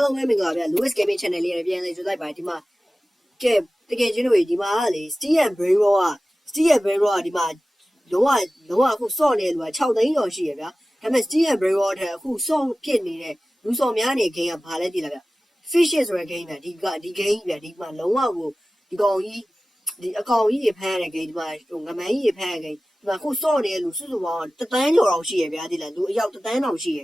အားလုံးပဲမင်္ဂလာဗျာ Lewis Gaming Channel လေးနဲ့ပြန်လည်ကြိုလိုက်ပါဒီမှာကဲတကယ်ချင်းတွေဒီမှာကလေ Steel and Brain Raw က Steel and Brain Raw ကဒီမှာလုံးဝလုံးဝအခုစော့နေတဲ့လူက6သိန်းကျော်ရှိရဗျာဒါပေမဲ့ Steel and Brain Raw တဲ့အခုစော့ဖြစ်နေတဲ့လူစော်များနေ game ကဘာလဲတည်လားဗျာ Fishes ဆိုတဲ့ game ဗျာဒီကဒီ game ဗျာဒီမှာလုံးဝကိုဒီကောင်ကြီးဒီအကောင်ကြီးတွေဖမ်းရတဲ့ game ဒီမှာဟိုငမန်းကြီးတွေဖမ်းရတဲ့ game ဒီမှာအခုစော့နေတဲ့လူစုစုပေါင်းတသန်းကျော်တော့ရှိရဗျာဒီလားလူအယောက်တသန်းတောင်ရှိရ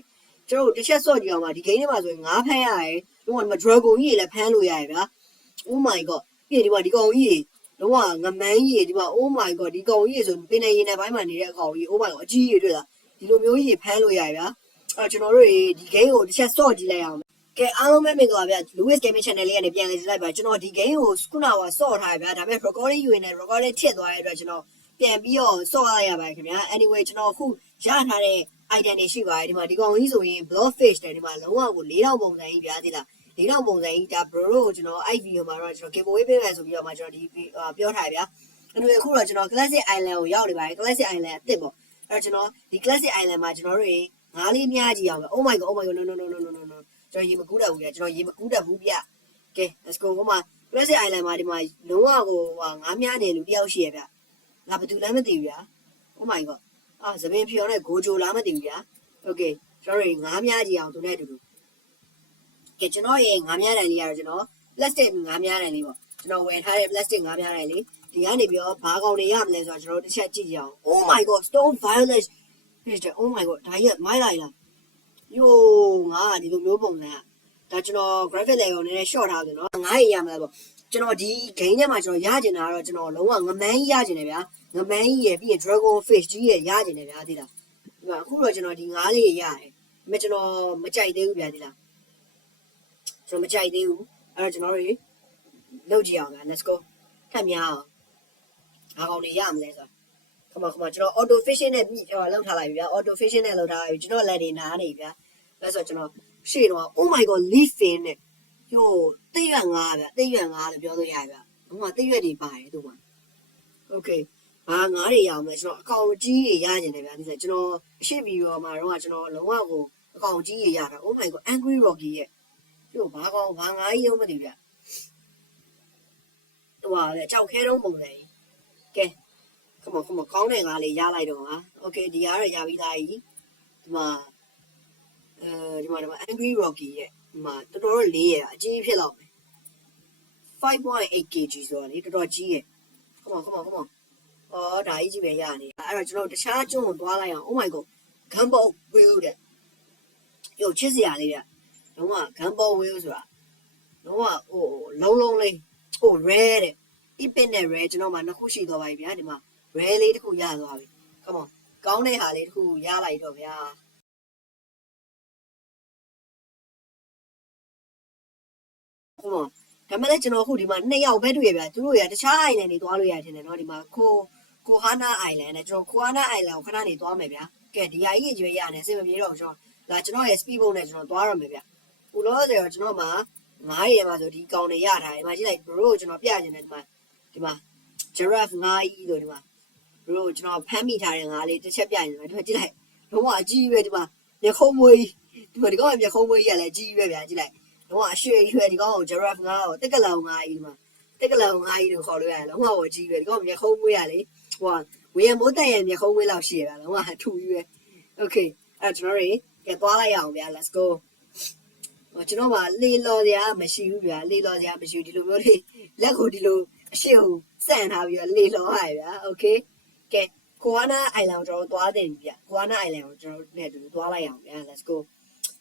ကျွန်တော်တို့တစ်ချက်စော့ကြည့်အောင်ပါဒီ game ထဲမှာဆိုရင်ငါးဖမ်းရတယ်။လုံးဝဒီမှာ dragon ကြီးတွေလည်းဖမ်းလို့ရတယ်ဗျာ။ Oh my god ပြီးရင်ဒီမှာဒီကောင်ကြီးတွေလုံးဝငမန်းကြီးတွေဒီမှာ Oh my god ဒီကောင်ကြီးတွေဆိုပင်နေရင်တဲ့ဘိုင်းမှာနေတဲ့အကောင်ကြီး Oh my god အကြီးကြီးတွေတွေ့လားဒီလိုမျိုးကြီးတွေဖမ်းလို့ရတယ်ဗျာ။အဲ့တော့ကျွန်တော်တို့ဒီ game ကိုတစ်ချက်စော့ကြည့်လိုက်အောင်ကဲအားလုံးပဲမင်္ဂလာဗျာ Lewis Gaming Channel လေးကနေပြန်လည်ကြည့်လိုက်ပါကျွန်တော်ဒီ game ကိုခုနကစော့ထားရဗျာဒါပေမဲ့ recording ယူနေ recording ထစ်သွားတဲ့အတွက်ကျွန်တော်ပြန်ပြီးတော့စော့ရရပါတယ်ခင်ဗျာ anyway ကျွန်တော်အခုရထားတဲ့ item တွေရှိပါတယ်ဒီမှာဒီကောင်ကြီးဆိုရင် blockfish တယ်ဒီမှာလုံးဝကို၄000ပုံစံကြီးဗျာသိလား၄000ပုံစံကြီးဒါ bro ကိုကျွန်တော်အဲ့ video မှာတော့ကျွန်တော် giveaway ပေးမယ်ဆိုပြီးတော့မှကျွန်တော်ဒီပြောထားရဗျာအဲ့လိုအခုတော့ကျွန်တော် classic island ကိုရောက်နေပါတယ် classic island အစ်စ်ပေါ့အဲ့တော့ကျွန်တော်ဒီ classic island မှာကျွန်တော်တို့ငါးလေးများကြီးအောင်ပဲ oh my god oh my god no no no no no no no ကျွန်တော်ရေမကူးတတ်ဘူးဗျာကျွန်တော်ရေမကူးတတ်ဘူးဗျကဲ let's go ဟိုမှာ classic island မှာဒီမှာလုံးဝကိုဟာငါးများနေလူတယောက်ရှိရဗျငါဘာတူလဲမသိဘူးဗျာ oh my god အာသပင်ဖြော်နဲ့ဂိုဂျိုလားမသိဘူးဗျာโอเคကျွန်တော်ရေငါးများကြီးအောင်သူနဲ့အတူတူကဲကျွန်တော်ရေငါးများတန်လေးကတော့ကျွန်တော် plastic ငါးများတန်လေးပေါ့ကျွန်တော်ဝယ်ထားတဲ့ plastic ငါးများတန်လေးဒီကနေပြီးတော့ဘာကောင်တွေရမလဲဆိုတော့ကျွန်တော်တစ်ချက်ကြည့်ကြအောင် oh my god stone violet fish oh my god ဒါကြီးမိုင်းလိုက်လားယိုငါဒီလိုမျိုးပုံစံอ่ะဒါကျွန်တော် graphic layer ကိုနည်းနည်း short ထားတယ်နော်ငါးရရမလားပေါ့ ကျွန်တော်ဒီ game ထဲမှာကျွန်တော်ရကျင်တာကတော့ကျွန်တော်လုံးဝငမန်းကြီးရကျင်တယ်ဗျာငမန်းကြီးရပြီးရင် dragon fish ကြီးရရကျင်တယ်ဗျာသိလားဒီမှာအခုတော့ကျွန်တော်ဒီငါးလေးရရတယ်ဒါပေမဲ့ကျွန်တော်မကြိုက်သေးဘူးဗျာသိလားကျွန်တော်မကြိုက်သေးဘူးအဲ့တော့ကျွန်တော်တို့လုပ်ကြည့်အောင်ဗျာ let's go ထပ်များအောင်ငါကောင်တွေရမလဲဆိုတော့ခမခမကျွန်တော် auto fishing နဲ့ပြီးဟိုလောက်ထားလိုက်ပြီဗျာ auto fishing နဲ့လောက်ထားလိုက်ပြီကျွန်တော်လက်တွေနားနေဗျာဒါဆိုကျွန်တော်ရှေ့တော့ oh my god leaf fin နဲ့ယိုသိရွက်ငါးဗျာသိရွက်ငါးလို့ပြောလို့ရဗျာဟိုမှာသိရွက်တွေပါတယ်သူက okay ဘာငါးတွေရအောင်လဲကျွန်တော်အကောင်ကြီးတွေရကျင်တယ်ဗျာဒီစကျွန်တော်အရှိဗီဒီယိုမှာတော့ကျွန်တော်လုံးဝကိုအကောင်ကြီးတွေရတာ oh my god angry rocky ရဲ့ဒီဘာကောင်ဘာငါးကြီးတော့မသိဘူးဗျာဟိုဟာလေကြောက်ခဲတော့ပုံစံကြီးကဲ come on come on ကောင်းတဲ့ငါးလေးရလိုက်တော့ဟာ okay ဒီကတော့ရပြီးသားကြီးဒီမှာအဲဒီမှာဒီမှာ angry rocky ရဲ့ ဒီမှာတော်တော်လေးရအကြီးဖြစ်တော့မယ်5.8 kg ဆိုတော့လေတော်တော်ကြီးရဲ့ come on come on come on အော်ဒါကြီးကြီးပဲရနေအဲ့တော့ကျွန်တော်တခြားကျွန်းကိုသွားလိုက်အောင် oh my god gumbo wheel တဲ့ရုပ်ချစ်စရာလေးပြလုံးဝ gumbo wheel ဆိုတာလုံးဝဟိုလုံးလုံးလေးဟို rare တဲ့ ipin နဲ့ rare ကျွန်တော်မှနှစ်ခုရှိသွားပါပြီဗျာဒီမှာ rare လေးတစ်ခုရသွားပြီ come on ကောင်းတဲ့ဟာလေးတစ်ခုရလိုက်တော့ဗျာ ဟုတ်မလားဒါမှလည်းကျွန်တော်အခုဒီမှာနှစ်ယောက်ပဲတွေ့ရဗျာသူတို့ရတခြား island တွေသွားလို့ရတယ်နေနော်ဒီမှာကိုကိုဟာနာ island နဲ့ကျွန်တော်ကိုဟာနာ island ကိုခဏနေသွားမယ်ဗျာကဲဒီဟာကြီးရွေးရတယ်စိတ်မပြေတော့ကျွန်တော်ဒါကျွန်တော်ရဲ့ speed boat နဲ့ကျွန်တော်သွားရမယ်ဗျာဟိုလို့ဆိုတော့ကျွန်တော်မှာငားရည်မှာဆိုဒီကောင်တွေရထားတယ်ဒီမှာကြည့်လိုက် bro ကျွန်တော်ပြနေတယ်ဒီမှာဒီမှာ giraffe ငားကြီးဆိုဒီမှာ bro ကျွန်တော်ဖမ်းမိထားတဲ့ငားလေးတစ်ချက်ပြနေတယ်ဒီမှာကြည့်လိုက်ဘုံကအကြီးပဲဒီမှာမျက်ခုံးမွေးဒီမှာဒီကောင်ကမျက်ခုံးမွေးကြီးကလည်းအကြီးပဲဗျာကြည့်လိုက် လုံးဝအရွှေရွှေဒီကောင်ကို giraffe ငားကိုတက်ကလောင်ငားကြီးဒီမှာတက်ကလောင်ငားကြီးလို့ခေါ်လို့ရတယ်လုံးဝအကြီးပဲဒီကောင်မျက်ခုံးမွေးရလေဟိုဝေယမိုးတက်ရဲ့မျက်ခုံးမွေးလောက်ရှိရတာလုံးဝအထူကြီးပဲ okay အဲ့ကျွန်တော်တို့ကသွားလိုက်အောင်ဗျာ let's go ဟိုကျွန်တော်ကလေလော်စရာမရှိဘူးဗျာလေလော်စရာမရှိဘူးဒီလိုမျိုးလေးလက်ကိုဒီလိုအရှိကိုစန့်ထားပြီးတော့လေလော်ရဗျာ okay ကဲကိုဝါနာအိုင်လန်ကိုကျွန်တော်သွားတယ်ဗျာကိုဝါနာအိုင်လန်ကိုကျွန်တော်နဲ့တူသွားလိုက်အောင်ဗျာ let's go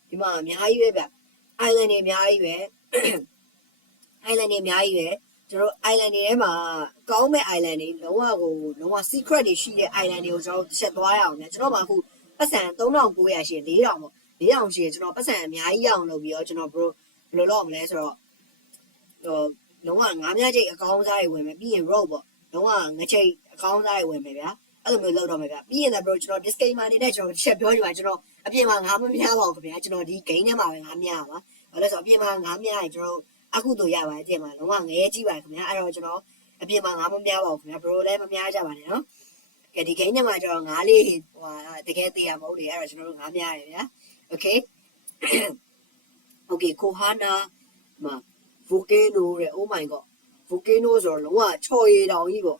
ဒီမှာအများကြီးပဲဗျ island တွေအများကြီးပဲ island တွေအများကြီးပဲကျွန်တော် island တွေထဲမှာကောင်းမဲ့ island တွေလုံးဝကိုလုံးဝ secret တွေရှိတဲ့ island တွေကိုကျွန်တော်တစ်ချက်သွားရအောင်ဗျာကျွန်တော်မှအခုပတ်စံ3900ရှိ4000ပေါ့4000ရှိကျွန်တော်ပတ်စံအများကြီးရအောင်လုပ်ပြီးတော့ကျွန်တော် bro ဘယ်လိုလုပ်မလဲဆိုတော့ဟိုလုံးဝငါးမြချိတ်အကောင်းစားတွေဝင်မယ်ပြီးရင် rope ပေါ့လုံးဝငချိတ်အကောင်းစားတွေဝင်မယ်ဗျာအဲ့လိုမျိုးလုပ်တော့မယ်ဗျာပြီးရင်လည်း bro ကျွန်တော် disclaimer အနေနဲ့ကျွန်တော်တစ်ချက်ပြောပြပါကျွန်တော် အပြင်မှာငါမများပါဘူးခင်ဗျာကျွန်တော်ဒီ game ထဲမှာပဲငါများပါဘာလို့လဲဆိုတော့အပြင်မှာငါများရင်ကျွန်တော်အခုတို့ရပါတယ်အပြင်မှာလုံးဝငရဲကြီးပါခင်ဗျာအဲ့တော့ကျွန်တော်အပြင်မှာငါမများပါဘူးခင်ဗျာ bro လည်းမများကြပါနဲ့နော်ကဲဒီ game ထဲမှာကျွန်တော်ငါးလေးဟိုတကယ်သေးရမဟုတ်လေအဲ့တော့ကျွန်တော်တို့ငါးများရတယ်ဗျာ okay okay kohana မှာ volcano တဲ့ oh my god volcano ဆိုတော့လုံးဝချော်ရည်တောင်ကြီးပေါ့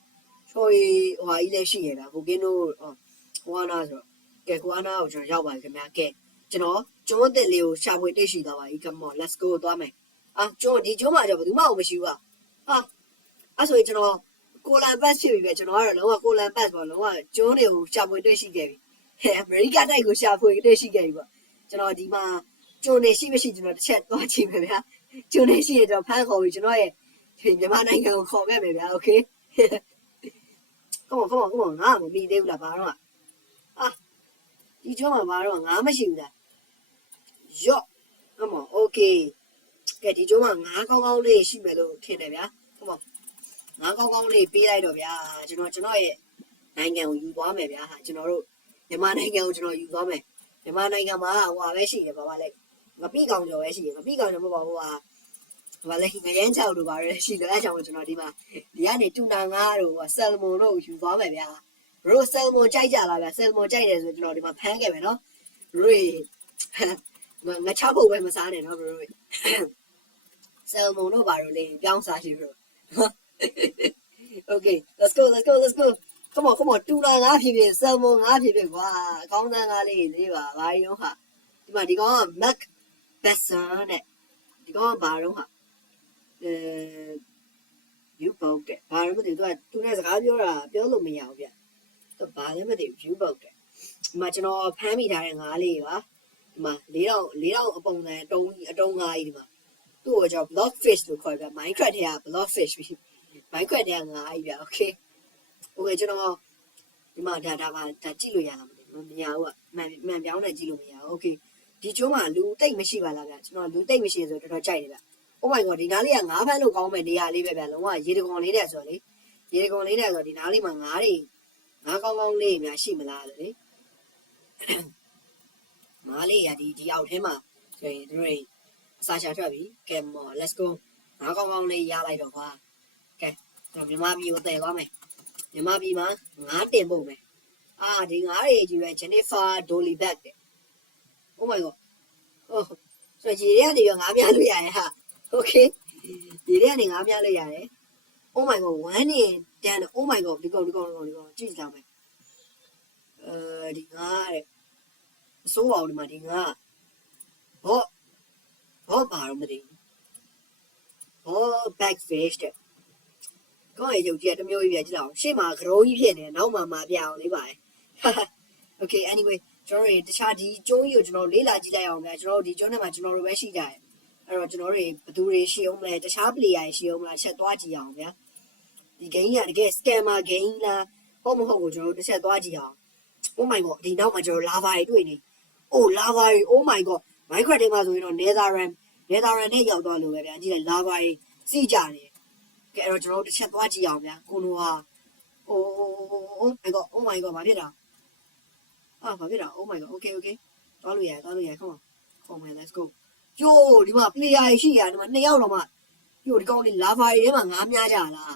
ချော်ရည်ဟိုဟာကြီးလည်းရှိရတာ volcano ဟို kohana ဆိုတော့ ကဲ kohana ကိုကျွန်တော်ရောက်ပါပြီခင်ဗျာကဲကျွန်တော်ကျွန်းအစ်စ်လေးကိုရှာဖွေတွေ့ရှိသွားပါပြီ come on let's go သွားမယ်အာကျွန်းဒီကျွန်းမှာကျတော့ဘယ်သူမှမရှိဘူးอ่ะဟာအဲ့ဆိုရင်ကျွန်တော်ကိုလန်ဘတ်ရှိပြီပဲကျွန်တော်ကတော့လုံးဝကိုလန်ဘတ်ပေါ့လုံးဝကျွန်းတွေကိုရှာဖွေတွေ့ရှိခဲ့ပြီဟဲ့အမေရိကတိုက်ကိုရှာဖွေတွေ့ရှိခဲ့ပြီပေါ့ကျွန်တော်ဒီမှာကျွန်းနေရှိမရှိကျွန်တော်တစ်ချက်သွားကြည့်မယ်ဗျာကျွန်းနေရှိရင်ကျွန်တော်ဖမ်းခေါ်ပြီးကျွန်တော်ရဲ့ဒီမြန်မာနိုင်ငံကိုခေါ်ခဲ့မယ်ဗျာ okay come on come on come on ငါမမီသေးဘူးလားဘာတော့အာ ဒီကျွန်းမှာဘာတော့ငါမရှိဘူးလားယော့ come on okay ကဲဒီကျွန်းမှာငါးကောင်းကောင်းလေးရှိမယ်လို့ထင်တယ်ဗျာ come on ငါးကောင်းကောင်းလေးပေးလိုက်တော့ဗျာကျွန်တော်ကျွန်တော်ရဲ့နိုင်ငံကိုယူသွားမယ်ဗျာဟာကျွန်တော်တို့မြန်မာနိုင်ငံကိုကျွန်တော်ယူသွားမယ်မြန်မာနိုင်ငံမှာဟိုဟာပဲရှိတယ်ဘာပါလဲငပိကောင်ကျော်ပဲရှိတယ်ငပိကောင်ကျော်မဟုတ်ပါဘူးဟာဘာလဲငရမ်းချောက်တို့ပါရဲရှိတယ်အဲကြောင့်ကျွန်တော်ဒီမှာဒီကနေတူနာငါးတို့ဆယ်မွန်တို့ယူသွားမယ်ဗျာ ရိုဆယ်မွန်ကြိုက်ကြလားဗျာဆယ်မွန်ကြိုက်တယ်ဆိုကျွန်တော်ဒီမှာဖမ်းခဲ့မယ်နော်ရိုငါချဖို့ပဲမစားနဲ့နော်ဘရိုဆယ်မွန်တို့ပါတို့လေးပြောင်းစားရှိဘရို Okay, let's go, let's go, let's go. Come on, come on. တူနာငါးဖြစ်ဖြစ်ဆယ်မွန်ငါးဖြစ်ဖြစ်ကွာအကောင်းတန်းကားလေးလေးပါဘာကြီးတော့ဟာဒီမှာဒီကောင်က Mac Besson နဲ့ဒီကောင်ကဘာတော့ဟာအဲ view boat တဲ့ဘာလို့မသိဘူးသူကသူနဲ့စကားပြောတာပြောလို့မရဘူးဗျသူ ဘာလည်းမသိဘူး view ပုတ်တယ်ဒီမှာကျွန်တော်ဖမ်းမိထားတဲ့ငါးလေးပါဒီမှာ၄တောင်၄တောင်အပုံစံအတုံးကြီးအတုံးငါးကြီးဒီမှာသူ့ကိုကျွန်တော် block fish လို့ခေါ်ပြ Minecraft ထဲက block fish ပြီး Minecraft ထဲကငါးကြီးပြ okay okay ကျွန်တော်ဒီမှာဒါဒါပါဒါကြည့်လို့ရလားမသိဘူးမရဘူးကမှန်မှန်ပြောင်းနဲ့ကြည့်လို့မရဘူး okay ဒီကျိုးမှာလူတိတ်မရှိပါလားဗျကျွန်တော်လူတိတ်မရှိဆိုတော့တော်တော်ကြိုက်တယ်ဗျ Oh my god ဒီနားလေးကငါးဖက်လို့ကောင်းမဲ့နေရာလေးပဲဗျလုံးဝရေတကောင်လေးတဲ့ဆိုလေရေတကောင်လေးတဲ့ဆိုတော့ဒီနားလေးမှာငါးတွေ ငါးကောင်းကောင်းလေးများရှိမလားလို့လေငါးလေးရဒီဒီအောက်ထဲမှာဆိုရင်တို့တွေအစာချထွက်ပြီကဲမော let's go ငါးကောင်းကောင်းလေးရလိုက်တော့ကွာကျွန်တော်မြန်မာပြည်ကိုတည်သွားမယ်မြန်မာပြည်မှာငါးတင်ဖို့မယ်အာဒီငါးတွေကြီးပဲ Jennifer Dolly Bag တဲ့ Oh my god ဟိုဆိုကြည်ရကနေရောငါးပြလို့ရတယ်ဟာ Okay ဒီရက်ကနေငါးပြလို့ရတယ် Oh my god ဝမ်းနေတန် Oh my god ဒီကောင်ဒီကောင်ဒီကောင်ဒီကောင်ကြည့်ကြမယ်အဲဒီငါးတဲ့အစိုးအောင်ဒီမှာဒီငါးဘောဘောပါတော့မသိဘူးဘော backfish တဲ့ကောင်းရဲ့ရုပ်ကြီးကတစ်မျိုးကြီးပြကြည့်လောက်ရှေ့မှာကရောကြီးဖြစ်နေနောက်မှာမပြအောင်လေးပါ Okay anyway ကျွန်တော်တို့တခြားဒီကျုံးကြီးကိုကျွန်တော်လေးလာကြည့်လိုက်အောင်ဗျာကျွန်တော်တို့ဒီကျုံးထဲမှာကျွန်တော်တို့ပဲရှိကြတယ်အဲ့တော့ကျွန်တော်တို့ဘယ်သူတွေရှိအောင်မလဲတခြား player ရှိအောင်မလားချက်သွားကြည့်အောင်ဗျာ ဒီ game ကတကယ် scammer game လားဟုတ်မဟုတ်ကိုကျွန်တော်တို့တစ်ချက်သွားကြည့်အောင် Oh my god ဒီနောက်မှာကျွန်တော် lava တွေတွေ့နေ Oh lava တွေ Oh my god Minecraft ထဲမှာဆိုရင်တော့ Netherland Netherland နဲ့ရောက်သွားလို့ပဲဗျာကြည့်လိုက် lava တွေစီးကြတယ်ကဲအဲ့တော့ကျွန်တော်တို့တစ်ချက်သွားကြည့်အောင်ဗျာကိုလိုဟာโอ้ oh my god oh my god ဘာဖြစ်တာအာဘာဖြစ်တာ oh my god okay okay သွားလို့ရတယ်သွားလို့ရတယ် come on come on let's go ယိုးဒီမှာ player ရှိရဒီမှာနှစ်ယောက်တော့မှယိုးဒီကောင်လေး lava တွေထဲမှာငားများကြလား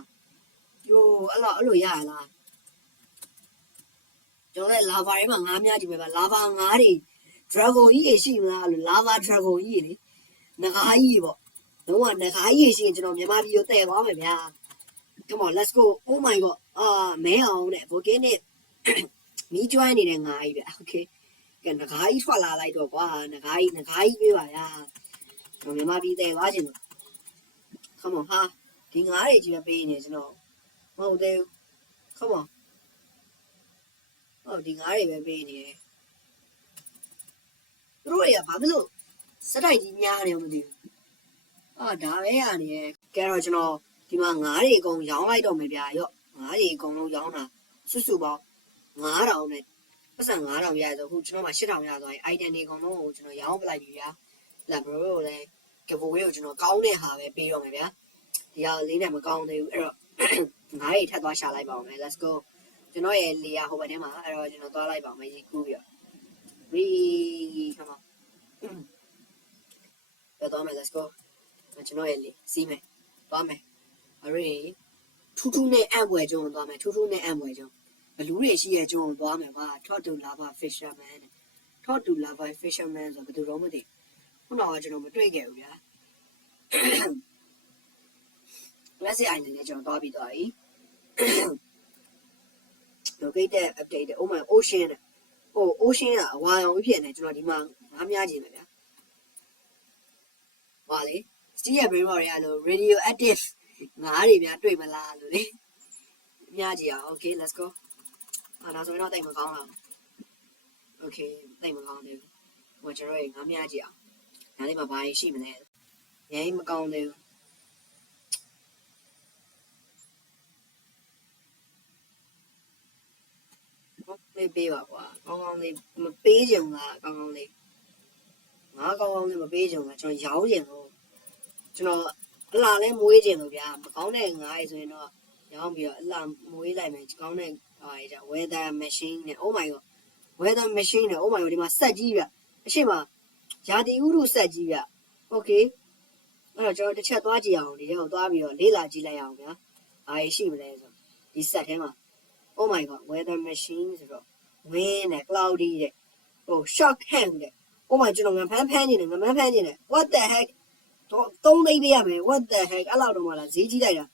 ယိုးအဲ့လိုအဲ့လိုရရလားကျွန်တော်လည်း lava ထဲမှာငားများကြည့်ပဲဗျ lava ငားတွေ dragon ကြီးတွေရှိမလားလို့ lava dragon ကြီးတွေလေငကားကြီးပေါ့လုံးဝငကားကြီးရှိရင်ကျွန်တော်မြန်မာပြည်ကိုတည်သွားမယ်ဗျာ Come on let's go oh my god အာမဲအောင်တဲ့ volcanic မီးကျွမ်းနေတဲ့ငါးကြီးဗျ okay ကဲငကားကြီးထွက်လာလိုက်တော့ကွာငကားကြီးငကားကြီးပြေးပါဗျာကျွန်တော်မြန်မာပြည်တည်သွားခြင်းတော့ Come on ဟာဒီငါးတွေကြီးပဲပေးနေကျွန်တော် မဟုတ်သေးဘူး Come on ဟုတ်ဒီငါးတွေပဲပေးနေတယ်သူတို့တွေကဘာဖြစ်လို့စက်တိုက်ကြီးများနေမသိဘူးအာဒါပဲရနေရကဲတော့ကျွန်တော်ဒီမှာငါးတွေအကုန်ရောင်းလိုက်တော့မယ်ဗျာရော့ငါးတွေအကုန်လုံးရောင်းတာစွစုပေါင်း9000နဲ့ပတ်စံ9000ရဆိုအခုကျွန်တော်မှ8000ရဆိုရင် item တွေအကုန်လုံးကိုကျွန်တော်ရောင်းပလိုက်ပြီဗျာလာဘရိုကိုလည်း giveaway ကိုကျွန်တော်ကောင်းတဲ့ဟာပဲပေးတော့မယ်ဗျာဒီဟာလေးနဲ့မကောင်းသေးဘူးအဲ့တော့ ငါးတွေထပ်သွားရှာလိုက်ပါဦးမယ် let's go ကျွန်တော်ရဲ့လေယာဟိုဘက်ထဲမှာအဲ့တော့ကျွန်တော်သွားလိုက်ပါမယ်ရေကူးပြီးတော့ we come on တော့သွားမယ် let's go ကျွန်တော်ရဲ့လေစီးမယ်သွားမယ်အရေထူးထူးနဲ့အံ့ဘွယ်ကျုံသွားမယ်ထူးထူးနဲ့အံ့ဘွယ်ကျုံဘလူးတွေရှိရဲ့ကျုံသွားမယ်ကွာ talk to lava fisherman talk to lava fisherman ဆိုဘယ်သူတော့မသိခုနကကျွန်တော်မတွေ့ခဲ့ဘူးဗျာ Glassy Island နဲ့ကျွန်တော်သွားပြီးသွားပြီ located update oh my ocean နဲ့ဟို ocean ကအဝါရောင်ဖြစ်နေကျွန်တော်ဒီမှာငားများခြင်းပဲဗျာဟာလေ Steve ရဲ့ brain roll ရလို့ radioactive ငါးတွေများတွေ့မလားလို့လေများကြည့်အောင် okay let's go အာဒါဆိုရင်တော့တိတ်မကောင်းလား okay တိတ်မကောင်းသေးဘူးဟိုကျွန်တော်ရေငါးများကြည့်အောင်ဒါလေးမှာဘာရှိမလဲငိမ်းမကောင်းသေးဘူးဟုတ်လေး ပေးပါကွာကောင်းကောင်းလေးမပေးကြုံလားကောင်းကောင်းလေးငါကောင်းကောင်းလေးမပေးကြုံလားကျွန်တော်ရောင်းကြင်လို့ကျွန်တော်အလားလဲမွေးကြင်လို့ဗျာမကောင်းတဲ့ငါးရေဆိုရင်တော့ရောင်းပြီးတော့အလားမွေးလိုက်မယ်ကောင်းတဲ့ဟာရေじゃ weather machine နဲ့ oh my god weather machine နဲ့ oh my god ဒီမှာစက်ကြီးဗျအရှိမရာသီဥတုစက်ကြီးဗျ okay အဲ့တော့ကျွန်တော်တစ်ချက်သွားကြည့်အောင်ဒီထဲကိုသွားပြီးတော့လေးလာကြည့်လိုက်အောင်ဗျာဘာရှိမလဲဆိုဒီစက်ထဲမှာ oh my god weather machine ဆိုတော့ wind နဲ့ cloudy တဲ့ဟို shock hand တဲ့ oh my ကျွန်တော်ငဖမ်းဖမ်းနေတယ်ငဖမ်းဖမ်းနေတယ် what the heck တော့သုံးသိပ်ပေးရမယ် what the heck အဲ့လောက်တော့မှလားဈေးကြီးလိုက်တာ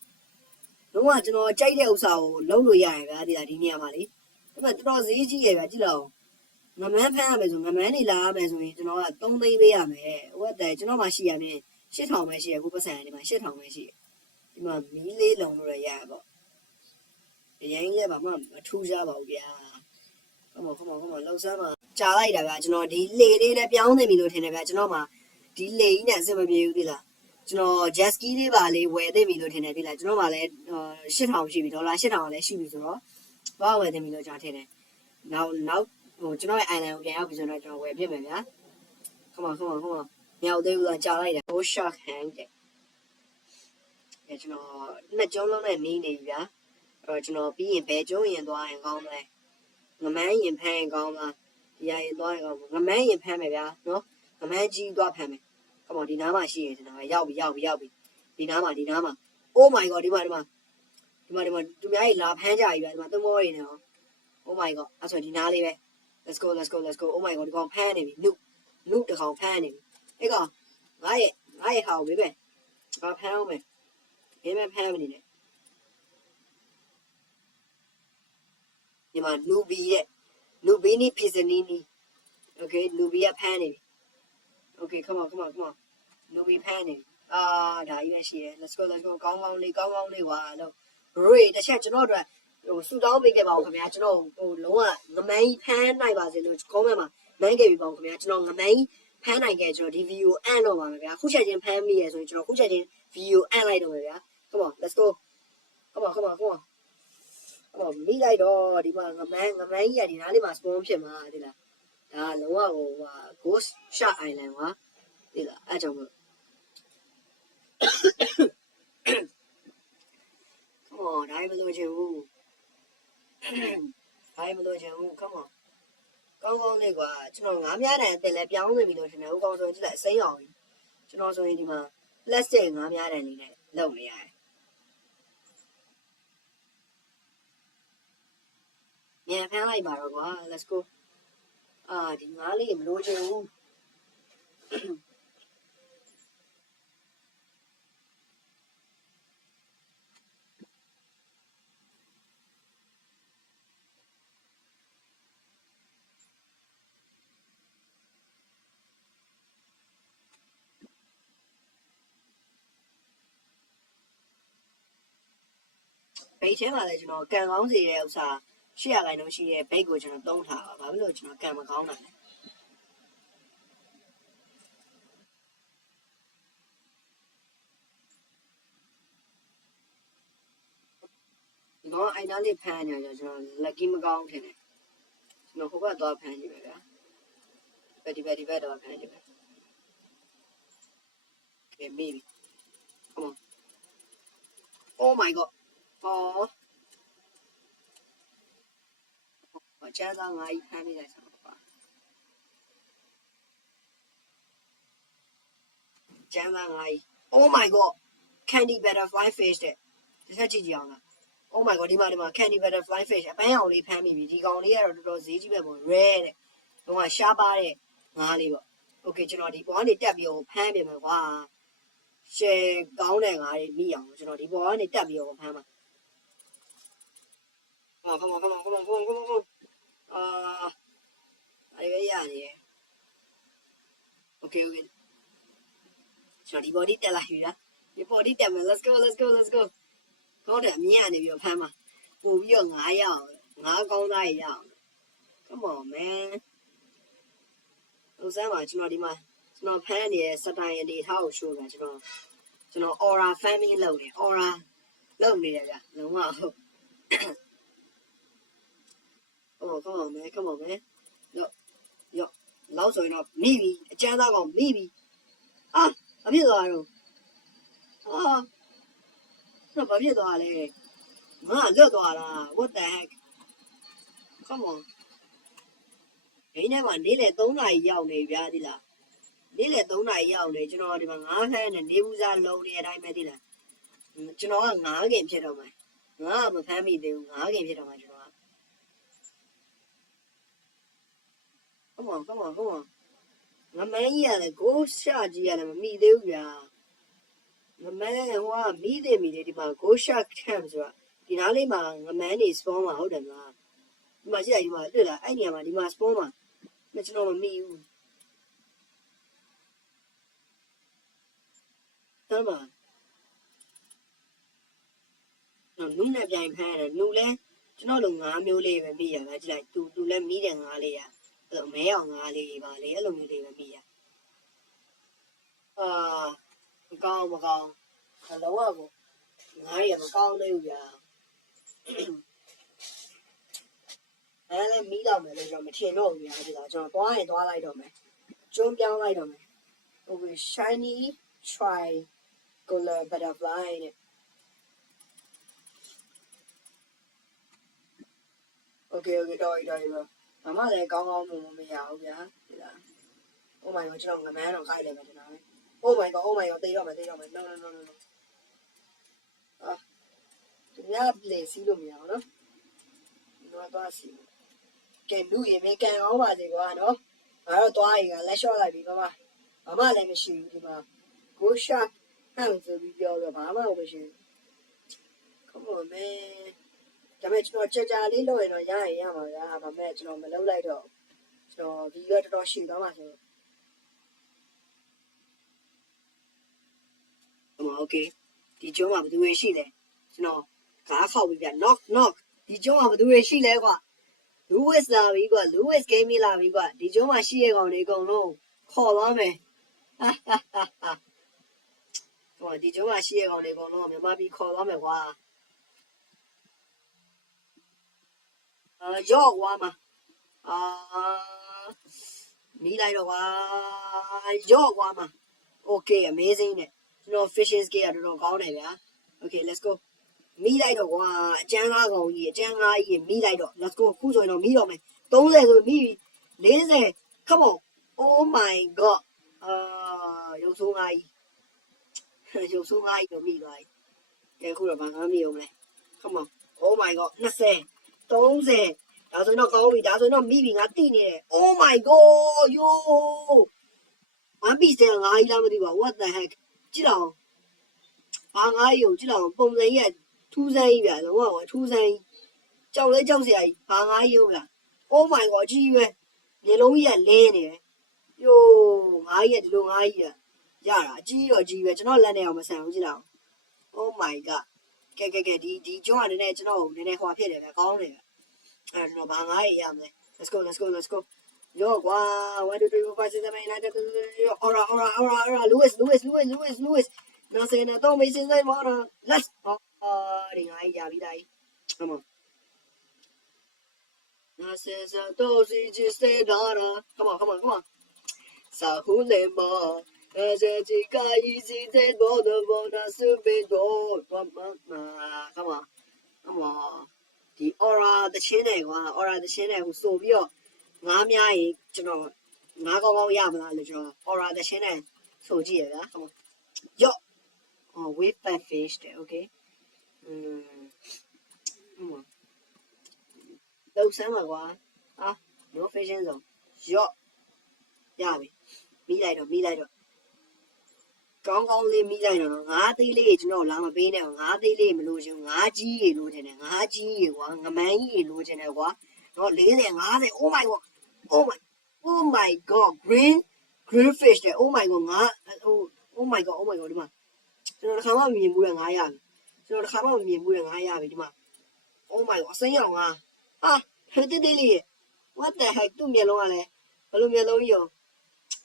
လုံးဝကျွန်တော်ကြိုက်တဲ့ဥစ္စာကိုလုံးလို့ရရင်ဗျာဒီလားဒီနေရာမှာလေဒါပေမဲ့တော်တော်ဈေးကြီးရဗျာကြည့်လောက်ငမန်းဖမ်းရမယ်ဆိုငမန်းနေလာရမယ်ဆိုရင်ကျွန်တော်က3သိန်းပေးရမယ် what the ကျွန်တော်မှရှိရမယ်8000ပဲရှိရခုပတ်စံဒီမှာ8000ပဲရှိရဒီမှာမီးလေးလုံးလို့ရရပေါ့အ ရင်ကြီးဘာမှမထူးကြပါဘူးဗျာခမခမခမလောက်စမ်းမှာကြာလိုက်တာဗျာကျွန်တော်ဒီလေလေးနဲ့ပြောင်းနေပြီလို့ထင်တယ်ဗျာကျွန်တော်မှဒီလေကြီးနဲ့အဆင်မပြေဘူးဒီလားကျွန်တော် jet ski လေးပါလေးဝယ်သိပြီလို့ထင်တယ်ဒီလားကျွန်တော်မှလည်း8000ရှိပြီဒေါ်လာ8000လည်းရှိပြီဆိုတော့ဘာဝယ်သိပြီလို့ကျွန်တော်ထင်တယ်နောက်နောက်ဟိုကျွန်တော်ရဲ့ island ကိုပြန်ရောက်ပြီဆိုတော့ကျွန်တော်ဝယ်ပြစ်မယ်ဗျာခမခမခမမြောက်သေးဘူးလားကြာလိုက်တယ် oh shock hand တဲ့အဲကျွန်တော်နှစ်ကြုံလုံးနဲ့မီးနေပြီဗျာအဲ့ တော့ကျွန်တော်ပြီးရင်ဘယ်ကျုံးရင်သွားရင်ကောင်းမလဲငမန်းရင်ဖမ်းရင်ကောင်းမလားဒီရရင်သွားရင်ကောင်းမလားငမန်းရင်ဖမ်းမယ်ဗျာနော်ငမန်းကြီးသွားဖမ်းမယ်ကမောဒီနားမှာရှိရင်ကျွန်တော်ရောက်ပြီရောက်ပြီရောက်ပြီဒီနားမှာဒီနားမှာ oh my god ဒီမှာဒီမှာဒီမှာဒီမှာသူများကြီးလာဖမ်းကြပြီဗျာဒီမှာသုံးမောရနေအောင် oh my god အဲ့ဆိုဒီနားလေးပဲ let's go let's go let's go oh my god ဒီကောင်ဖမ်းနေပြီနုနုတကောင်ဖမ်းနေပြီအဲ့ကောင်ငါရဲ့ငါရဲ့ဟာကိုဘေးပဲငါဖမ်းအောင်မယ်ဘေးပဲဖမ်းမနေနဲ့ ဒီမှာနူဘီရဲ့နူဘီနီဖီဇနီနီ okay နူဘီကဖမ်းနေပြီ okay come on come on come on နူဘီဖမ်းနေပြီအာဒါကြီးပဲရှိရယ် let's go let's go ကောင်းကောင်းလေးကောင်းကောင်းလေးွာလို့ရိုးတစ်ချက်ကျွန်တော်တို့ဟိုဆူတောင်းပေးခဲ့ပါဦးခင်ဗျာကျွန်တော်ဟိုလုံးဝငမန်းကြီးဖမ်းနိုင်ပါစေလို့ comment မှာမန်းခဲ့ပြီပါဦးခင်ဗျာကျွန်တော်ငမန်းကြီးဖမ်းနိုင်ခဲ့ကျွန်တော်ဒီ video အန်တော့ပါမယ်ဗျာခုချက်ချင်းဖမ်းမိရဆိုရင်ကျွန်တော်ခုချက်ချင်း video အန်လိုက်တော့မယ်ဗျာ come on let's go come on come on come on come on မိလိုက်တော့ဒီမှာငမန်းငမန်းကြီးကဒီနားလေးမှာ spawn ဖြစ်မှာဒီလားဒါလုံးဝဟိုဟာ ghost shot island ကွာဒီလားအဲ့ကြောင့်မို့ come on ဒါမလို့ချင်ဘူး။ဘာမှမလို့ချင်ဘူး come on ။ကောင်းကောင်းလေးကွာကျွန်တော်ငါးမြားတန်အစ်လည်းပြောင်းနေပြီလို့ထင်တယ်။ဦးကောင်းဆိုရင်ကြည့်လိုက်အစိမ်းအောင်ကြီး။ကျွန်တော်ဆိုရင်ဒီမှာ plastic ငါးမြားတန်လေးနဲ့လုပ်နေရတယ်။ မြန်ဖမ်းလိုက်ပါတော့ကွာ let's go ။အာဒီငါးလေးမလို့ချင်ဘူး။ဘိတ်ထဲမှာလည်းကျွန်တော်ကန်ကောင်းစီတဲ့ဥစ္စာ ရှေ့ရလိုက်တော့ရှိရဲ့ဘိတ်ကိုကျွန်တော်တုံးထားပါဘာဖြစ်လို့ကျွန်တော်ကန်မကောင်းတာလဲဒီတော့အိုင်နာလေးဖမ်းနေကြကျွန်တော် lucky မကောင်းထင်တယ်ကျွန်တော်ဟိုဘက်သွားဖမ်းကြည့်မယ်ဗျာဘယ်ဒီဘက်ဒီဘက်တော့ဖမ်းကြည့်မယ် Okay, maybe. Come on. Oh my god. ဟော 加上阿姨他们的想吧，加上阿姨。Oh my god, candy butterfly fish 的，这才几啊？Oh my god，你妈的嘛，candy butterfly fish，白羊的，你讲的也是多少几百毛？Red 的，我话下巴的，哪里不？OK，就那的，我的代表潘米米话，是哪里米羊？就那的，我的代表潘嘛。Come come on, come on, come on, come on, come on, come on. အာအဲ့ဒီရနေရ okay okay ကျွန်တော်ဒီ body တက်လာပြီလားဒီ body တက်မယ် let's go let's go let's go ဟုတ်တယ်အမြင်ကနေပြီးတော့ဖမ်းမှာပို့ပြီးတော့9ရအောင်9ကောင်းသားရအောင် come on man လို့စမ်းပါကျွန်တော်ဒီမှာကျွန်တော်ဖမ်းနေတဲ့စတိုင်အနေထားကို show တာကျွန်တော်ကျွန်တော် aura farming လုပ်တယ် aura လုပ်နေတယ်ဗျလုံးဝဟုတ် come on come on man come on man ရော့ရော့လောက်ဆိုရင်တော့မိပြီအကျန်းသားကောင်မိပြီအာဘာဖြစ်သွားတော့အာတော့ဘာဖြစ်သွားလဲငါလွတ်သွားတာ what the heck come on ဒိန်းထဲမှာနေ့လေ3နာရီရောက်နေဗျာဒီလားနေ့လေ3နာရီရောက်နေကျွန်တော်ဒီမှာ9ခန်းနဲ့နေဘူးစားလုံးနေတဲ့အတိုင်းပဲဒီလားကျွန်တော်က9ခင်ဖြစ်တော့မှာငါမဖမ်းမိသေးဘူး9ခင်ဖြစ်တော့မှာကျွန်တော်က come on come on come on ငမန်းကြီးရတယ်ကိုရှာကြီးရတယ်မမိသေးဘူးဗျာငမန်းဟိုကမိသေးမိသေးဒီမှာကိုရှာကမ်ဆိုတာဒီနားလေးမှာငမန်းနေ spawn မှာဟုတ်တယ်မလားဒီမှာရှိတယ်ဒီမှာတွေ့လားအဲ့နေရာမှာဒီမှာ spawn မှာမကျွန်တော်မမိဘူးတမ်းပါနော်နုနဲ့ပြိုင်ဖမ်းရတယ်နုလဲကျွန်တော်တို့ငါးမျိုးလေးပဲမိရတာကြည့်လိုက်သူသူလဲမိတယ်ငါးလေးရ အဲ့လိုမဲအောင်ငါးလေးပါလေအဲ့လိုမျိုးလေးပဲမိရအာမကောင်းမကောင်းအလုံးဝကိုငါးရမကောင်းသေးဘူးဗျာအဲ့လည်းမိတော့မယ်လို့ကျွန်တော်မထင်တော့ဘူးဗျာဒီတော့ကျွန်တော်သွားရင်သွားလိုက်တော့မယ်ကျုံးပြောင်းလိုက်တော့မယ် over shiny try color butterfly နဲ့ okay okay တော့တော့တော့ မမလည်းကောင်းကောင်းမမမရဘူးဗျာဒီလား oh my god ကျွန်တော်ငမန်းတော့ခိုက်လိုက်မယ်ကျွန်တော် oh my god oh my god တေးတော့မယ်တေးတော့မယ် no no no no no အာသူများလေစီးလို့မရအောင်နော်ဒီတော့သွားစီကဲလူရင်မကန်အောင်ပါစေကွာနော်ငါတော့သွားရင်ကလက်လျှော့လိုက်ပြီမမမမလည်းမရှိဘူးဒီမှာ go shot ဟမ်ဆိုပြီးပြောတော့ဘာမှမရှိဘူး come on man ဒါပေမဲ့ကျွန်တော်ကြာကြာလေးလုပ်ရင်တော့ရရင်ရမှာဗျာဒါပေမဲ့ကျွန်တော်မလုပ်လိုက်တော့ကျွန်တော်ဒီတော့တော်တော်ရှည်သွားမှာဆိုတော့ဟိုโอเคဒီကျုံးမှာဘယ်သူတွေရှိလဲကျွန်တော်ကားခောက်ပြီးဗျ knock knock ဒီကျုံးမှာဘယ်သူတွေရှိလဲကွာ Louis လာပြီကွာ Louis game လာပြီကွာဒီကျုံးမှာရှိရကောင်တွေအကုန်လုံးခေါ်သွားမယ်ဟာဟာဟာဟာဟိုဒီကျုံးမှာရှိရကောင်တွေအကုန်လုံးမြန်မာပြည်ခေါ်သွားမယ်ကွာ အာရော့ကွာမအာမီးလိုက်တော့ကွာရော့ကွာမ okay amazing နဲ့ကျွန်တော် fishes ကတော်တော်ကောင်းတယ်ဗျာ okay let's go မီးလိုက်တော့ကွာအကျန်းသားကောင်ကြီးအကျန်းသားကြီးမီးလိုက်တော့ let's go ခုဆိုရင်တော့မီးတော့မယ်30ဆိုမီး40 come on oh my god အာရုပ်ဆိုးငါကြီးရုပ်ဆိုးငါကြီးတော့မီးသွားပြီကဲခုတော့ဘာငါမီးအောင်လဲ come on oh my god 20 30ဒါဆိုရင်တော့ကောင်းပြီဒါဆိုရင်တော့မိပြီငါတိနေတယ် Oh my god yo one piece တဲ့ငါးကြီးလားမသိပါဘူး what the heck ကြည့်တော့ဘာငါးကြီးကိုကြည့်တော့ပုံစံကြီးကထူးဆန်းကြီးဗျာလုံးဝထူးဆန်းကြီးကြောက်လဲကြောက်စရာကြီးဘာငါးကြီးဟုတ်လား Oh my god အကြီးပဲမျိုးလုံးကြီးကလဲနေတယ် yo ငါးကြီးကဒီလိုငါးကြီးကရတာအကြီးတော့ကြီးပဲကျွန်တော်လက်နဲ့အောင်မဆန်ဘူးကြည့်တော့ Oh my god ကဲကဲကဲဒီဒီကျွန်းကနည်းနည်းကျွန်တော်ကိုနည်းနည်းဟွာဖြစ်တယ်ဗျကောင်းတယ်ဗျအဲ့တော့ကျွန်တော်ဘာငါးရရမလဲ let's go let's go. Let's go ရောကွာ1 2 3 4 5 6 7 8 9 10 11 ora ora ora ora Louis Louis Louis Louis Louis နော်စင်တော့မေးစင်းဆိုင်မော်ရ let's အာဒီငါးရပြီတိုင်းအမ Nasıl sen dozici sedara Come on come on come on come on. Say who you Sahulema 呼雷嘛，那些几个一起在多的我那是被多多么嘛，come on come on，ဒီ aura တချင်းတွေကွာ aura တချင်းတွေကိုဆိုပြီးတော့ငားများရင်ကျွန်တော်ငားကောင်းကောင်းရမလားလို့ကျွန်တော် aura တချင်းတွေဆိုကြည့်ရဗျာ come on ယော့ oh wave back fish တဲ့ okay อืม come on လှုပ်ဆန်းပါကွာအာ no fashion zone ရော့ရပြီ မိလိုက်တော့မိလိုက်တော့ ကောင်းကောင်းလေးမိလိုက်တော့နော်ငါးသေးလေးကျွန်တော်လာမပေးနဲ့ငါးသေးလေးမလို့ရှင်ငါးကြီးရေလို့တင်တယ်ငါးကြီးရေကွာငမန်းကြီးရေလို့တင်တယ်ကွာနော်40 50 oh my god oh my oh my god green green fish တဲ့ oh my god ငါဟို oh my god oh my god ဒီမှာကျွန်တော်တစ်ခါမှမမြင်ဘူးတဲ့ငါရပြီကျွန်တော်တစ်ခါမှမမြင်ဘူးတဲ့ငါရပြီဒီမှာ oh my god အစိမ်းရောင်ငါဟာတိတိလေး what the heck သူ့မျက်လုံးကလည်းဘယ်လိုမျက်လုံးကြီးရော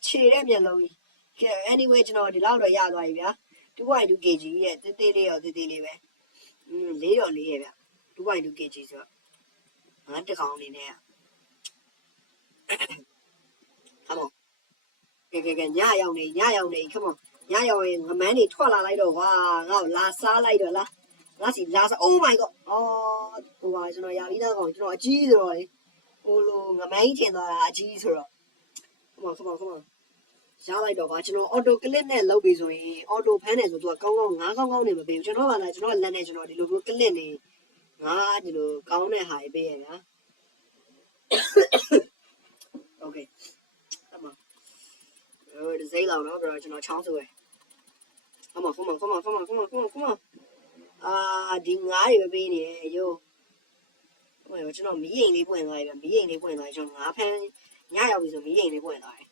ခြေတဲ့မျက်လုံးကြီး ကဲ anyway ကျွန်တော်ဒီလောက်တော့ရသွားပြီဗျာ 2.2 kg ရဲ့တိတိလေးရောတိတိလေးပဲอืมလေးရောလေးရဲ့ဗျ2.2 kg ဆိုတော့ငါတစ်ကောင်အနေနဲ့ come on ကဲကဲကဲညရောက်နေညရောက်နေ come on ညရောက်ရင်ငမန်းတွေထွက်လာလိုက်တော့ကွာငါ့ကိုလာစားလိုက်တော့လားငါစီလာစား oh my god အော်ဟိုပါကျွန်တော်ရာပြီးသားကောင်ကျွန်တော်အကြီးဆိုတော့လေဟိုလိုငမိုင်းထင်သွားတာအကြီးဆိုတော့ come on come on come on ရလိုက်တော့ကွာကျွန်တော် auto click နဲ့လုပ်ပြီဆိုရင် auto ဖမ်းတယ်ဆိုတော့ကောင်းကောင်းငါးကောင်းကောင်းနေမပေးဘူးကျွန်တော်ကလည်းကျွန်တော်လက်နဲ့ကျွန်တော်ဒီလိုမျိုး click နေငါဒီလိုကောင်းတဲ့ဟာတွေပေးရဗျာ okay အမဟိုဒီစိတ်လောက်တော့ကျွန်တော်ချောင်းဆိုရယ်အမ come on come on come on come on come on come on အာဒီငါးတွေပဲပေးနေရရိုးဟိုကျွန်တော်မီးရင်လေးပွင့်သွားပြီဗျမီးရင်လေးပွင့်သွားပြီကျွန်တော်ငါးဖမ်းညရောက်ပြီဆိုမီးရင်လေးပွင့်သွားတယ်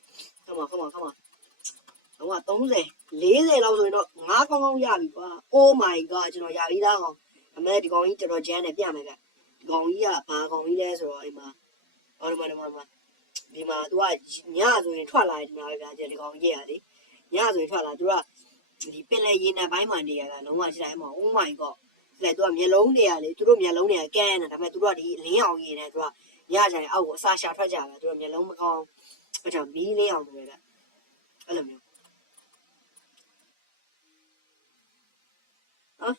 come on come on come on ဟိုက30 40လောက်ဆိုရင်တော့ငါးကောင်းကောင်းရပြီကွာ oh my god ကျွန်တော်ရပြီးသားကောင်အမေဒီကောင်ကြီးတော်တော်ကျန်းတယ်ပြမယ်ဗျဒီကောင်ကြီးကဘာကောင်ကြီးလဲဆိုတော့အိမ်မှာဟောဒီမှာဒီမှာဒီမှာ तू ကညဆိုရင်ထွက်လာတယ်ဒီမှာပဲဗျာဒီကောင်ကြီးရလေညဆိုရင်ထွက်လာ तू ကဒီပင်လေရေနံပိုင်းမှာနေရတာလုံးဝရှိတိုင်းမှာ oh my god လက်သူကမျက်လုံးတွေကလေသူတို့မျက်လုံးတွေကကဲနေတာဒါပေမဲ့သူတို့ကဒီလင်းအောင်ရည်နေသူကညကြရင်အောက်ကိုအစာရှာထွက်ကြတာသူတို့မျက်လုံးမကောင်း အဲ့ကြောင့်မီးလင်းအောင်တွေပဲအဲ့လိုမျိုးဟာ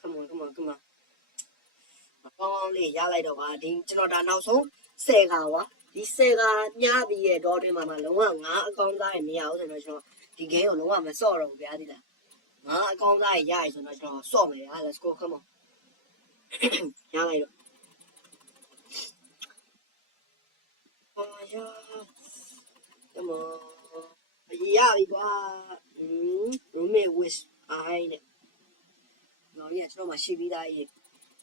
come on come on come on ကောင်းကောင်းလေးရလိုက်တော့ပါဒီကျွန်တော်ဒါနောက်ဆုံးဆယ်ခါပါဒီဆယ်ခါညပြီးရဲ့တော့တွင်မှာမှလုံးဝငါအကောင်းသားရဲ့နေရာဦးဆိုတော့ကျွန်တော်ဒီ game ကိုလုံးဝမစော့တော့ဘူးဗျာဒီလားငါအကောင်းသားရဲ့ရရဆိုတော့ကျွန်တော်စော့မယ်ဗျာ let's go come on ရလိုက်တော့ အာရ come on ရပြီကွာอืม roommate wish i နဲ့တော့ရကျွန်တော်မှရှိပြီးသားရေး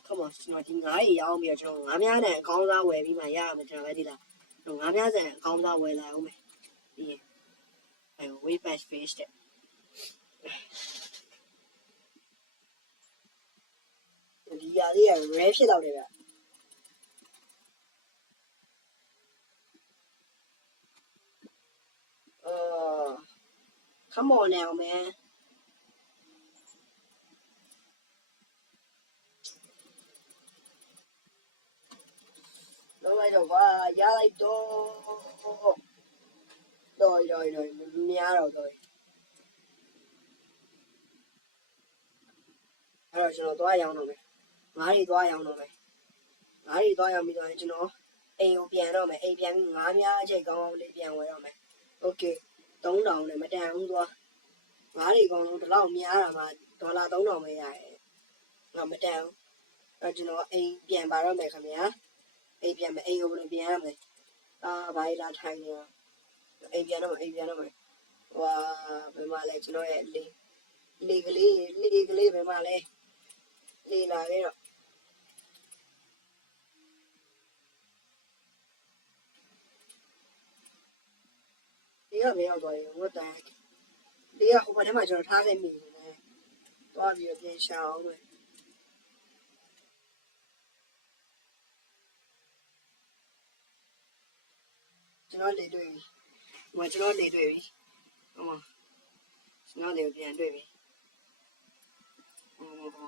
come on ကျွန်တော်ဒီငါးရေရောင်းပြီးတော့ကျွန်တော်ငါးများနဲ့အကောင်းစားဝယ်ပြီးမှရရမယ်ကျွန်တော်လည်းဒီလားကျွန်တော်ငါးများစံအကောင်းစားဝယ်လာအောင်မယ်ပြီးရင်အဲ way back fish တဲ့ဒီຢာလေးက rare ဖြစ်တော့တယ်ဗျ come on now man လောက်လိုက်တော့ကွာရလိုက်တော့တော်တော်တော်မများတော့တော့အဲ့တော့ကျွန်တော်သွားရောင်းတော့မယ်ငါးတွေသွားရောင်းတော့မယ်ငါးတွေသွားရောင်းပြီးတော့ကျွန်တော်အိမ်ကို 3000နဲ့မတန်ဘူးသွားငါးတွေအကုန်လုံးဒီလောက်များတာမှဒေါ်လာ3000ပဲရတယ်ငါမတန်ဘူးအဲကျွန်တော်အိမ်ပြန်ပါတော့မယ်ခင်ဗျာအိမ်ပြန်မယ်အိမ်ကိုဘယ်လိုပြန်ရမလဲအာဘာလာထိုင်နေအိမ်ပြန်တော့အိမ်ပြန်တော့ဟွာဘယ်မှာလဲကျွန်တော်ရဲ့လေလေကလေးလေကလေးဘယ်မှာလဲလေလာခဲ့တော့ ကဘယ်ရောက်သွားရော what the heck ဒီကဟိုဘက်ထဲမှာကျွန်တော်ထားခဲ့မိနေတယ်သွားပြီးတော့ပြန်ရှာအောင်လို့ကျွန်တော်လေတွေ့ပြီဟိုမှာကျွန်တော်လေတွေ့ပြီဟိုမှာကျွန်တော်လေပြန်တွေ့ပြီဟိုမှာ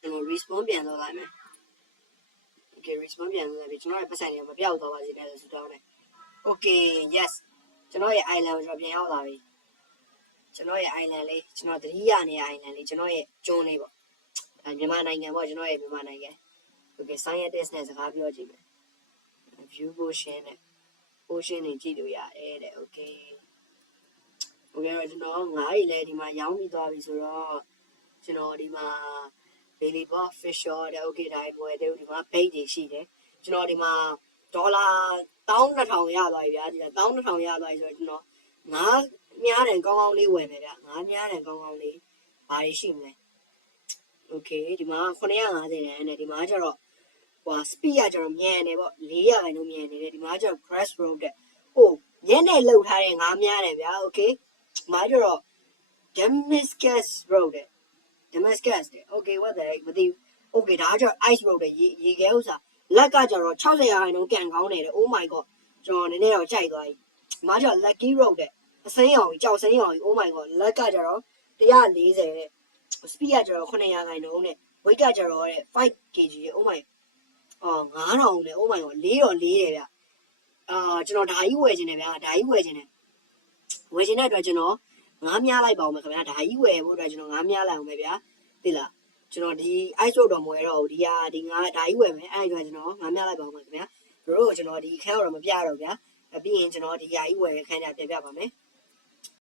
ကျွန်တော် response ပြန်တော့လိုက်မယ် okay response ပြန်တော့ပြီကျွန်တော်ရဲ့ပတ်စံတွေမပြောက်တော့ပါစေနဲ့ဆိုတော့လေ Okay yes ကျွန်တော်ရဲ့ island ကိုကျွန်တော်ပြန်ရောက်လာပြီကျွန်တော်ရဲ့ island လေးကျွန်တော်တတိယနေရာ island လေးကျွန်တော်ရဲ့ကျွန်းလေးပေါ့အဲမြန်မာနိုင်ငံပေါ့ကျွန်တော်ရဲ့မြန်မာနိုင်ငံ Okay scientist နဲ့စကားပြောကြည့်မယ် view ocean နဲ့ ocean နေကြည့်လို့ရတယ်တဲ့ Okay Okay တော့ကျွန်တော်ငါးရီလဲဒီမှာရောင်းပြီးသွားပြီဆိုတော့ကျွန်တော်ဒီမှာ daily bar fish shot တဲ့ okay တိုင်းပွဲတဲ့ဒီမှာ bait တွေရှိတယ်ကျွန်တော်ဒီမှာ ဒေါ်လာ12000ရသွားပြီဗျာဒီက12000ရသွားပြီဆိုတော့ကျွန်တော်ငါးမြားတယ်ကောင်းကောင်းလေးဝယ်မယ်ဗျာငါးမြားတယ်ကောင်းကောင်းလေးဘာတွေရှိမလဲโอเคဒီမှာ950ရန်နဲ့ဒီမှာကျတော့ဟို speed ကကျတော့မြန်နေပေါ့400ခိုင်နှုန်းမြန်နေတယ်ဒီမှာကျတော့ crash road တဲ့ဟိုညနေလောက်ထားတဲ့ငါးမြားတယ်ဗျာโอเคဒီမှာကျတော့ Damascus road တဲ့ Damascus တဲ့ okay what the heck မသိဘူး okay ဒါကကျတော့ ice road တဲ့ရေရေခဲဥစ္စာ လက်ကကျတော့60ရာခိုင်နှုန်းကန်ကောင်းနေတယ် oh my god ကျွန်တော်နည်းနည်းတော့ကြိုက်သွားပြီဒီမှာကျတော့ lucky road တဲ့အစိမ်းအောင်ကြီးကြောက်စိမ်းအောင်ကြီး oh my god လက်ကကျတော့140တဲ့ speed ကကျတော့900ခိုင်နှုန်းနဲ့ weight ကကျတော့တဲ့5 kg ရဲ့ oh my အော်9000နဲ့ oh my god 4တော့4တယ်ဗျအာကျွန်တော်ဓာကြီးဝယ်ခြင်းတယ်ဗျာဓာကြီးဝယ်ခြင်းတယ်ဝယ်ခြင်းတဲ့အတွက်ကျွန်တော်ငားများလိုက်ပါအောင်မယ်ခင်ဗျာဓာကြီးဝယ်ဖို့အတွက်ကျွန်တော်ငားများလိုက်အောင်မယ်ဗျာသိလား ကျွန်တော်ဒီ ice road တော့မဝယ်တော့ဘူးဒီဟာဒီငါဓာကြီးဝယ်မယ်အဲ့ဒါအတွက်ကျွန်တော်ငားများလိုက်ပါအောင်မယ်ခင်ဗျာတို့ကျွန်တော်ဒီခန်းတော့မပြတော့ဗျာပြီးရင်ကျွန်တော်ဒီဟာကြီးဝယ်ခိုင်းတာပြန်ပြပါမယ်